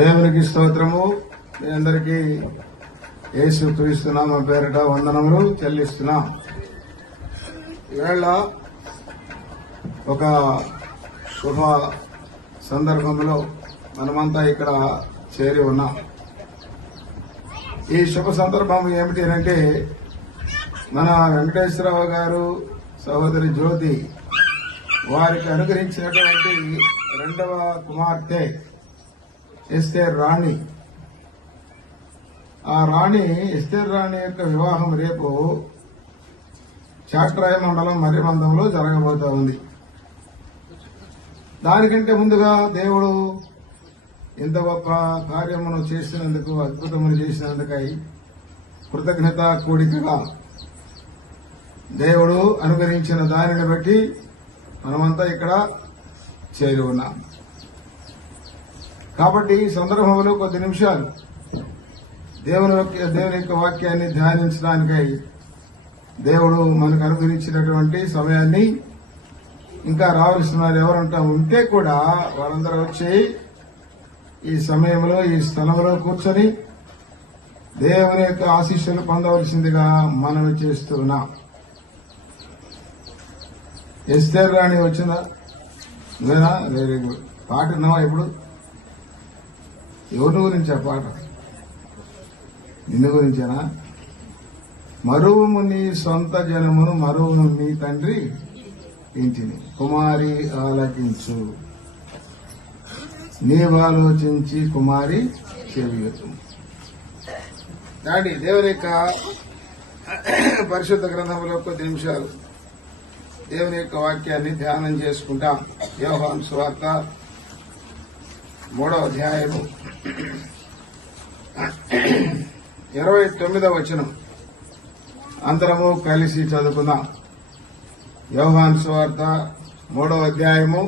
దేవునికి స్తోత్రము. మీ అందరికీ యేసు క్రీస్తు నామమున పేరిట వందనములు చెల్లిస్తున్నాం. ఈవేళ ఒక శుభ సందర్భంలో మనమంతా ఇక్కడ చేరి ఉన్నాం. ఈ శుభ సందర్భం ఏమిటి అంటే, మన వెంకటేశ్వరరావు గారు సహోదరి జ్యోతి వారికి అనుగ్రహించినటువంటి రెండవ కుమార్తె ఎస్తేర్ రాణి. ఆ రాణి ఎస్తేర్ రాణి యొక్క వివాహం రేపు చాట్రాయ మండలం మర్రిబంధంలో జరగబోతా ఉంది. దానికంటే ముందుగా దేవుడు ఇంత గొప్ప కార్యమును చేసినందుకు, అద్భుతమును చేసినందుకై కృతజ్ఞత కూడికగా దేవుడు అనుగ్రహించిన దానిని బట్టి మనమంతా ఇక్కడ చేరి ఉన్నాం. కాబట్టి ఈ సందర్భంలో కొద్ది నిమిషాలు దేవుని యొక్క వాక్యాన్ని ధ్యానించడానికై దేవుడు మనకు అనుగ్రహించినటువంటి సమయాన్ని, ఇంకా రావాల్సిన వారు ఎవరంటా ఉంటే కూడా వారందరూ వచ్చి ఈ సమయంలో ఈ స్థలంలో కూర్చొని దేవుని యొక్క ఆశీస్సులు పొందవలసిందిగా మనవి చేస్తున్నాం. ఎస్తేర్ రాణి వచ్చిందా? నువ్వేనా? Very good. పాట విన్నావా? ఇప్పుడు ఎవరి గురించి ఆ పాట? నిన్ను గురించేనా? మరువుము నీ సొంత జనమును, మరువును నీ తండ్రి ఇంటిని, కుమారి ఆలకించు, నీవాలోచించి కుమారి చెవియొచ్చు. దాని దేవుని యొక్క పరిశుద్ధ గ్రంథంలో కొద్ది నిమిషాలు దేవుని యొక్క వాక్యాన్ని ధ్యానం చేసుకుంటాం. యోహాను సువార్త 3వ అధ్యాయము 29వ వచనం అందరము కలిసి చదువుకుందాం. యోహాను సువార్త 3వ అధ్యాయము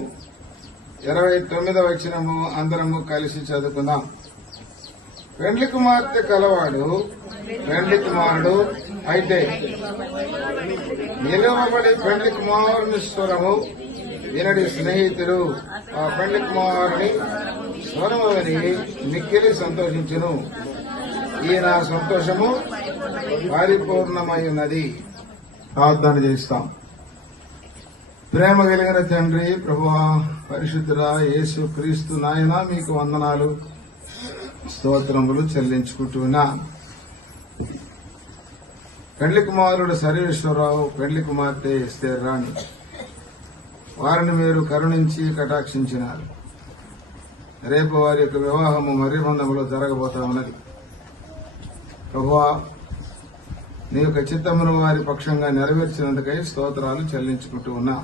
29వ వచనము అందరము కలిసి చదువుకుందాం. పెండ్లి కుమార్తె కలవాడు పెండ్లి కుమారుడు అయితే నిలవబడి పెండ్లి కుమారుని స్వరము వినడి స్నేహితులు ఆ పెండ్లి కుమారుని స్వరము విని మిక్కిలి సంతోషించును. ఈయన సంతోషము పరిపూర్ణమై ఉన్నది. ప్రార్థన చేస్తాం. ప్రేమ కలిగిన తండ్రి, ప్రభువా, పరిశుద్ధుడా యేసు క్రీస్తు నాయన, మీకు వందనాలు స్తోత్రములు చెల్లించుకుంటున్నా. పెండ్లి కుమారుడు సర్వేశ్వరరావు, పెండ్లి కుమార్తె ఎస్తేర్ రాణి, వారిని మీరు కరుణించి కటాక్షించినారు. రేపు వారి యొక్క వివాహము మర్రిబంధంలో జరగబోతా ఉన్నది. ప్రభువా, నీ యొక్క చిత్తమును వారి పక్షంగా నెరవేర్చినందుకై స్తోత్రాలు చెల్లించుకుంటూ ఉన్నా.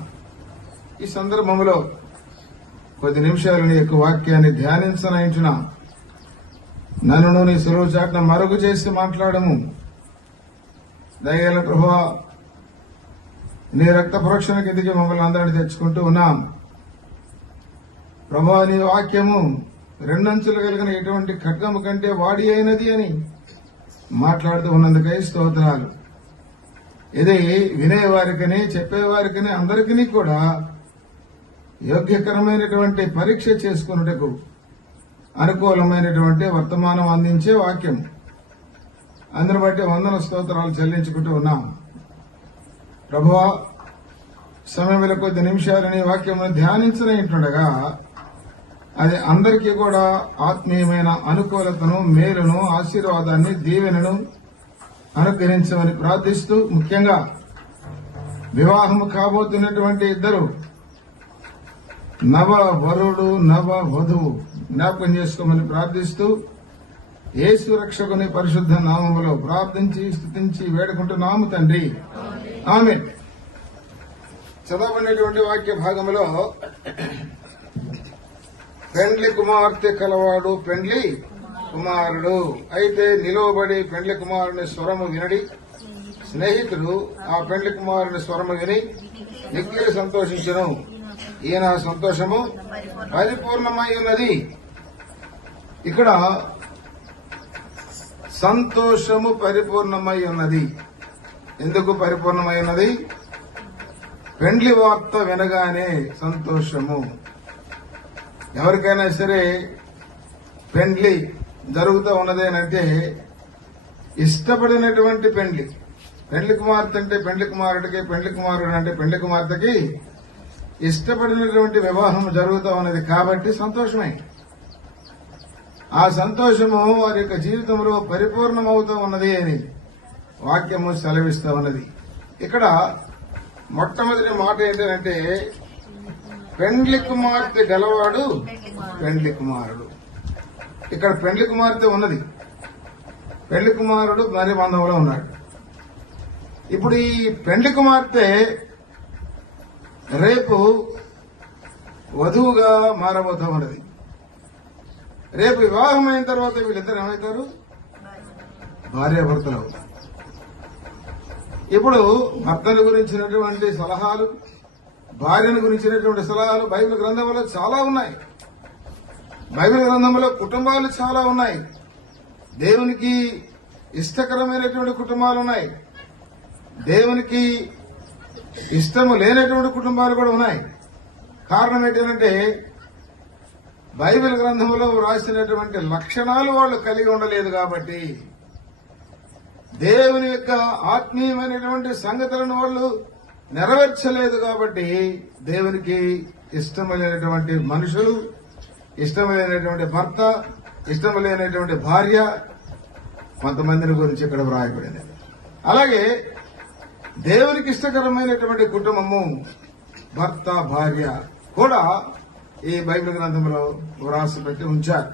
ఈ సందర్భంలో కొద్ది నిమిషాలు నీ యొక్క వాక్యాన్ని ధ్యానించనంటున్నా. నన్ను నీ సులువు చాటున మరుగు చేసి మాట్లాడము. దయగల ప్రభువా, నీ రక్త ప్రోక్షణ కిందికి మమ్మల్ని అందరినీ తెచ్చుకుంటూ ఉన్నాం. ప్రభువా, నీ వాక్యము రెండంచులు కలిగిన ఎటువంటి ఖడ్గము కంటే వాడి అయినది అని మాట్లాడుతూ ఉన్నందుకై స్తోత్రాలు. ఇది వినేవారికని, చెప్పేవారికని, అందరికీ కూడా యోగ్యకరమైనటువంటి పరీక్ష చేసుకున్నటకు అనుకూలమైనటువంటి వర్తమానం అందించే వాక్యం. అందుని బట్టి వందన స్తోత్రాలు చెల్లించుకుంటూ ఉన్నాం. ప్రభువా, సమయంలో కొద్ది నిమిషాలని వాక్యమును ధ్యానించనింటుండగా అది అందరికీ కూడా ఆత్మీయమైన అనుకూలతను, మేలును, ఆశీర్వాదాన్ని, దీవెనను అనుగ్రహించమని ప్రార్థిస్తూ, ముఖ్యంగా వివాహము కాబోతున్నటువంటి ఇద్దరు నవ వరుడు నవ వధువు జ్ఞాపకం చేసుకోమని ప్రార్థిస్తూ, యేసు రక్షకుని పరిశుద్ధ నామములో ప్రార్థించి స్తుతించి వేడుకుంటున్నాము తండ్రి, ఆమేన్. చదవబడినటువంటి వాక్య భాగంలో పెండ్లి కుమార్తె కలవాడు పెండ్లి కుమారుడు అయితే నిలువబడి పెండ్లి కుమారుని స్వరము వినడి స్నేహితుడు ఆ పెండ్లి కుమారుని స్వరము విని మిక్కిలి సంతోషించును. ఈయన సంతోషము పరిపూర్ణమై ఉన్నది. ఇక్కడ సంతోషము పరిపూర్ణమై ఉన్నది. ఎందుకు పరిపూర్ణమై ఉన్నది? పెండ్లి వార్త వినగానే సంతోషము. ఎవరికైనా సరే పెండ్లి జరుగుతూ ఉన్నది అని అంటే ఇష్టపడినటువంటి పెండ్లి. పెండ్లి కుమార్తె అంటే పెండ్లి కుమారుడికి, పెండ్లి కుమారుడు అంటే పెండ్లి కుమార్తెకి ఇష్టపడినటువంటి వివాహం జరుగుతూ ఉన్నది కాబట్టి సంతోషమే. ఆ సంతోషము వారి యొక్క జీవితంలో పరిపూర్ణమవుతూ ఉన్నది అని వాక్యము సెలవిస్తూ ఉన్నది. ఇక్కడ మొట్టమొదటి మాట ఏంటంటే పెండ్లి కుమార్తె గలవాడు పెండ్లి కుమారుడు. ఇక్కడ పెండ్లి కుమార్తె ఉన్నది, పెండ్లి కుమారుడు మరి బంధంలో ఉన్నాడు. ఇప్పుడు ఈ పెండ్లి కుమార్తె రేపు వధువుగా మారబోతా ఉన్నది. రేపు వివాహం అయిన తర్వాత వీళ్ళిద్దరు ఏమవుతారు? భార్యాభర్తలు అవుతారు. ఇప్పుడు భర్తను గురించినటువంటి సలహాలు, భార్యను గురించినటువంటి సలహాలు బైబిల్ గ్రంథంలో చాలా ఉన్నాయి. బైబిల్ గ్రంథంలో కుటుంబాలు చాలా ఉన్నాయి. దేవునికి ఇష్టకరమైనటువంటి కుటుంబాలు ఉన్నాయి, దేవునికి ఇష్టము లేనటువంటి కుటుంబాలు కూడా ఉన్నాయి. కారణం ఏంటంటే బైబిల్ గ్రంథంలో రాసినటువంటి లక్షణాలు వాళ్ళు కలిగి ఉండలేదు కాబట్టి, దేవుని యొక్క ఆత్మీయమైనటువంటి సంగతులను వాళ్ళు నెరవేర్చలేదు కాబట్టి, దేవునికి ఇష్టమైనటువంటి మనుషులు, ఇష్టమైనటువంటి భర్త, ఇష్టమైనటువంటి భార్య, కొంతమందిని గురించి ఇక్కడ వ్రాయబడింది. అలాగే దేవునికి ఇష్టకరమైనటువంటి కుటుంబము, భర్త భార్య కూడా ఈ బైబిల్ గ్రంథంలో వ్రాసి పెట్టి ఉంచారు.